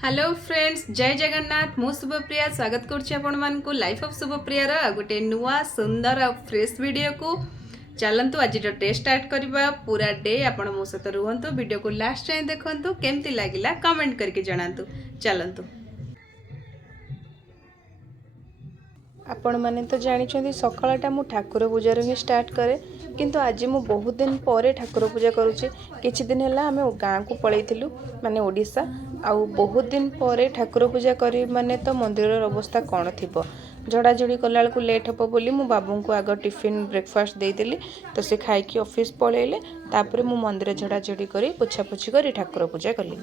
Hello friends जय जगन्नाथ मु शुभप्रिया स्वागत करुच्ची आपको लाइफ ऑफ शुभप्रियार गोटे नुआ सुंदर और फ्रेश वीडियो को चलतु आज डे स्टार्ट करवा पूरा डे आपण मो सहित रुहतु वीडियो को लास्ट जाए देखु केमती लगिला कमेंट करके जनातु चलतु। आपण मैंने तो जानी सकाळटा मु ठाकुर पूजार ही स्टार्ट करे किंतु आज मु बहुत दिन पर ठाकुर पूजा करुचे किछि दिन है आम गाँ को पलैलु माने ओडिशा आउ बहुत दिन पर ठाकुर पूजा करी माने तो मंदिर अवस्था कौन थी झड़ाझड़ी कला को लेट हे बोली मु बाबू को आग टिफिन ब्रेकफास्ट देदेली तो से खाई ऑफिस पलैले तापर मु मंदिर झड़ाझड़ी करी पोछापोछि करी ठाकुर पूजा कली।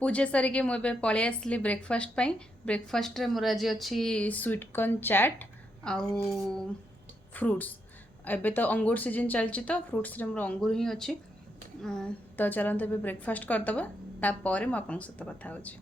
पूजा सारिके मुझे पलि आसली ब्रेकफास्ट पाई ब्रेकफास्ट रे मोर आज अच्छी स्वीट कॉर्न चाट आउ फ्रूट्स एबे तो अंगूर सीजन चलची तो फ्रूट्स रे मोर अंगूर ही अच्छी तो चलते ए ब्रेकफास्ट करदबा तापर मु आपन सहित कथा होची।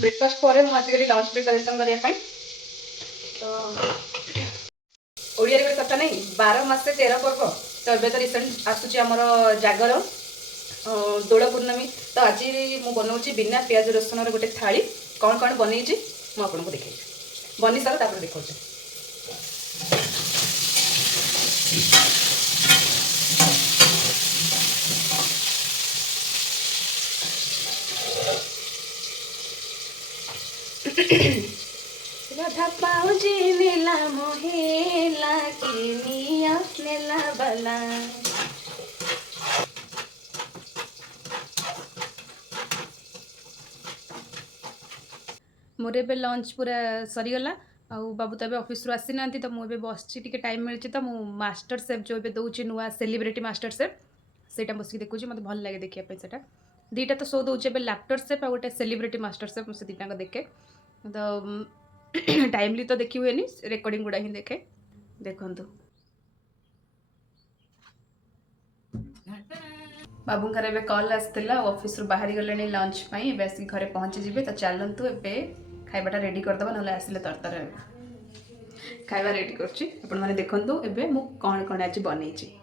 ब्रेकफास्ट पर मुझे लंच प्रिपरेशन करने तो ओडिया कथा नहीं 12 मासे 13 पर्व तो ये तो रिसेंट आसूची आमर जागर दोल पूर्णमी तो आज मुझे बनाऊँ बिना प्याज रसुन गोटे थाली कौन कौन बनई मुझे देखे बनी सारा तापर देखा राधा पाऊजी नीला मोहेला की निया नेला बला मोर ए लंच पूरा सरीगला आउ बाबू तो ऑफिस रु आसी ना तो मुझे बस टाइम मिली तो मु मास्टर शेफ जो दौर नुआ सेलिब्रिटी मास्टर शेफ से बस देखुची मत भल लगे देखा से दीटा तो शो दौर लैप्टर शेफ आ गोटे सेलिब्रिटी मास्टर शेफ से दीटा देखे तो टाइमली तो देखी हुए रेकर्डिंग गुड़ा ही देखे देखु बाबूंकर एबे कॉल आसला ऑफिस रु बाहरी गले लंच पाई एबे आसी घरे पहुंची जिबे तो चलतु एबे खाइबाटा रेडी करदबा नले आसिले तरतर खाइबा रेडी करछि आपण माने देखंतु एबे मु कोन कोन आज बनैछि।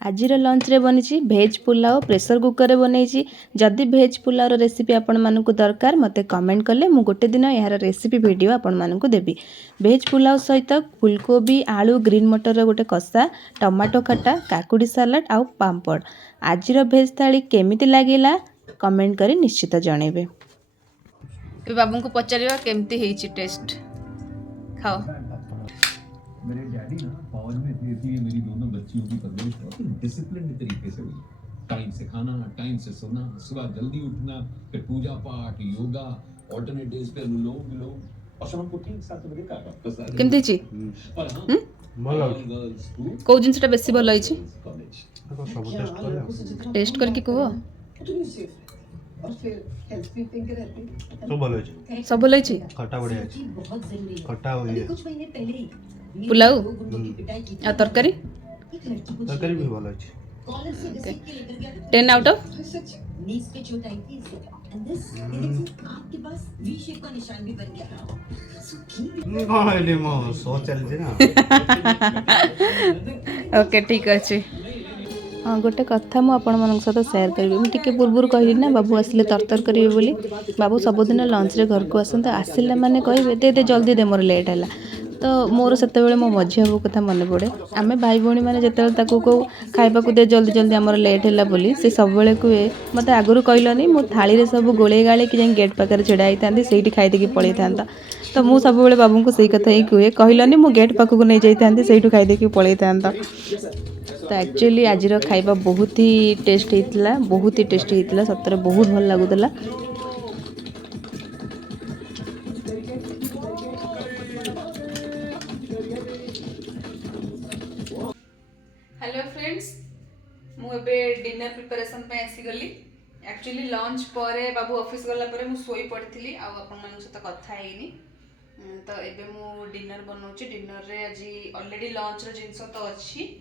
आजिर लंच रे बनी भेज पुलाव प्रेसर कुकर रे बनई जदि भेज पुलाव रेसिपी आपण मानकु दरकार मते कमेंट कले मु गोटे दिन यार रेसिपी वीडियो आपण मानकु देबी। भेज पुलाव सहित फुलकोबी आलू ग्रीन मटर रो गोटे कसा टमाटो खटा काकुड़ी सालाड आउ पापड़ आजिर भेज थाली केमिति लागिला कमेंट करी निश्चित जणेबे। बाबू को पचारिबा केमिति हेछि टेस्ट खाओ। मेरे डैडी ना फौज में थे इसलिए मेरी दोनों बच्चियों की परवरिश बहुत ही डिसिप्लिन तरीके से हुई। टाइम से खाना, टाइम से सोना, सुबह जल्दी उठना, फिर पूजा पाठ, योगा, ऑल्टरनेट डेज पे अनुलोम विलोम और शाम को ठीक 7 बजे का डॉक्टर केमति छी पर हां भलो को जिनसटा बेसी भलो होइछि सब टेस्ट करके कहो और फिर हेल्थ भी पिंक रहती है सब भलो है सब भलो होइछि खट्टा बढ़िया है बहुत जरूरी है। खट्टा हो गया कुछ महीने पहले ही पुलाव की पिटाई की आ तरकारी एक लड़की को तरकारी भी भलो है कॉलेज से रिसीव के लेकर गया 10 आउट ऑफ सच नीज पे चोट आई थी एंड दिस आपके पास वी शेप का निशान भी बन गया कहले मो सो चल जे ना ओके ठीक अछि हाँ गोटे कथा मुझे सहित सेयार करी मुझे पूर्व कहली ना बाबू आसिले तरतर करेंगे बोली बाबू सबुदिन लंच रे घर को आसते आसिला माने कहे दे जल्दी दे मोर लेट है तो मोर से मो मझी बाबू कथा मन पड़े आम भाई भौणी मैंने जिते कौ खाइबा दे जल्दी जल्दी आमर लेट है बोली से सब कहे मत आगुरी कहलनी मो थाली रे सब गोले गाले कि जाए गेट पाखे छिड़ा होता से खाईदेकी पलि था तो मुझे सब बाबू को सही कथा ही कहे कहलनी मो गेट पाखक नहीं जाती से खाईदेकी पलि था तो एक्चुअली आज खाइबा बहुत ही टेस्ट होता बहुत ही टेस्टी होता सतरे बहुत भल लगुला। हेलो फ्रेंड्स मुझे डिनर प्रिपरेशन पे आसीगली एक्चुअली लंच पर बाबू ऑफिस गला पर मु सोई पड़ी आपण सहित कथा है तो एबे मु डिनर बनाऊँ डिनर रे आज ऑलरेडी लंच रो जिनस तो अच्छी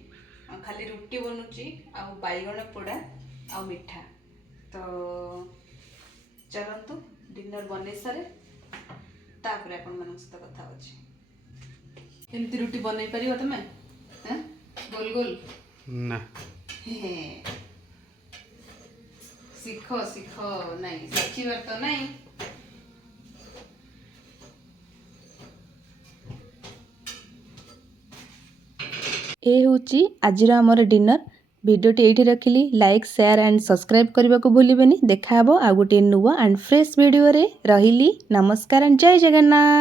खाली रुटी बनूची आ बैगण पोड़ा आ मिठा तो चलतु डिनर बन सारे तापर आपण मन सहित कथा अच्छी एमती रुटी बन पार तुम गोल गोल ना सीख सीख नहीं शिखिबार तो नहीं ए होची आजिर आमर डिनर भिडियोटी एठी रखिली लाइक शेयर एंड सब्सक्राइब करने को भूलिबेनी देखा हबो आ गोटे नुवा एंड फ्रेश वीडियो रे रहिली नमस्कार एंड जय जगन्नाथ।